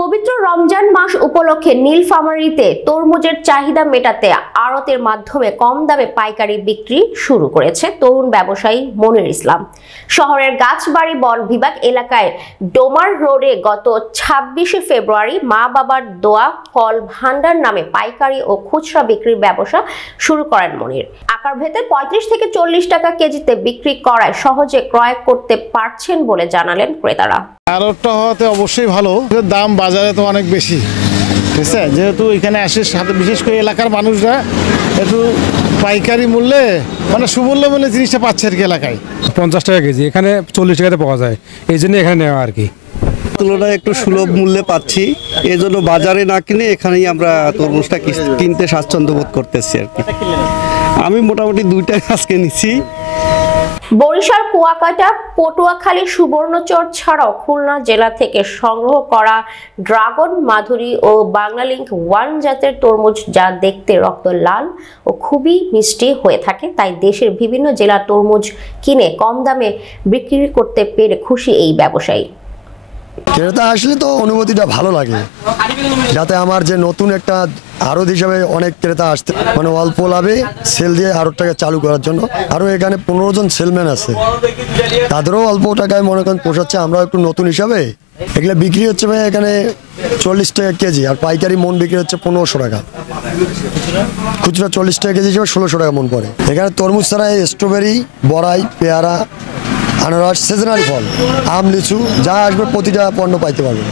পবিত্র রমজান মাস উপলক্ষে নীলফামারীতে তরমুজের চাহিদা মেটাতে আড়তের মাধ্যমে কম দামে পাইকারি বিক্রি শুরু করেছে তরুণ ব্যবসায়ী মনির ইসলাম। শহরের গাছবাড়ি বন বিভাগ এলাকায় ডোমার রোডে গত 26 ফেব্রুয়ারি মা বাবার দোয়া ফল ভান্ডার নামে পাইকারি ও খুচরা বিক্রির ব্যবসা শুরু করেন মনির। আকার ভেদে 35 থেকে 40 টাকা কেজিতে বিক্রি করায় সহজে ক্রয় করতে পারছেন বলে জানালেন ক্রেতারা। আরটা হওয়াতে অবশ্যই ভালো, দাম বাজারে তো অনেক বেশি, ঠিক আছে, যেহেতু এখানে আসে সাথে বিশেষ করে এলাকার মানুষরা একটু পাইকারি মূল্যে মানে সুমূল্য মূল্যে জিনিসটা পাচ্ছে আর কি। এলাকায় 50 টাকা কেজি, এখানে 40 টাকাতে পাওয়া যায়, এই জন্য এখানে নেওয়া আর কি। তুলনায় একটু সুলভ মূল্যে পাচ্ছি, এই জন্য বাজারে না কিনে এখানেই আমরা তরমুজটা কিনতে স্বাচ্ছন্দ্য বোধ করতেছি আর কি। আমি মোটামুটি 2টা আজকে নিচ্ছি। বরিশাল, কুয়াকাটা, পটুয়াখালী, সুবর্ণচর ছাড়াও খুলনা জেলা থেকে সংগ্রহ করা ড্রাগন, মাধুরী ও বাংলালিংক 1 জাতের তরমুজ, যা দেখতে রক্ত লাল ও খুবই মিষ্টি হয়ে থাকে, তাই দেশের বিভিন্ন জেলা তরমুজ কিনে কম দামে বিক্রি করতে পেরে খুশি এই ব্যবসায়ী। ক্রেতা আসলে তো অনুভূতিটা ভালো লাগে, যাতে আমার যে নতুন একটা আড়ত হিসাবে অনেক ক্রেতা আসতে মানে অল্প লাভে সেল দিয়ে আড়তটাকে চালু করার জন্য। আরও এখানে 15 জন সেলম্যান আছে, তাদেরও অল্প টাকায় মনে করেন পোষাচ্ছে। আমরাও একটু নতুন হিসাবে এগুলো বিক্রি হচ্ছে ভাই এখানে 40 টাকা কেজি, আর পাইকারি মন বিক্রি হচ্ছে 1500 টাকা, খুচরা 40 টাকা কেজি হিসেবে 1600 টাকা মন পড়ে। এখানে তরমুজ ছাড়া স্ট্রবেরি, বড়াই, পেয়ারা, আনারস, সিজনাল ফল, আম, লিচু যা আসবে প্রতিটা পণ্য পাইতে পারবে।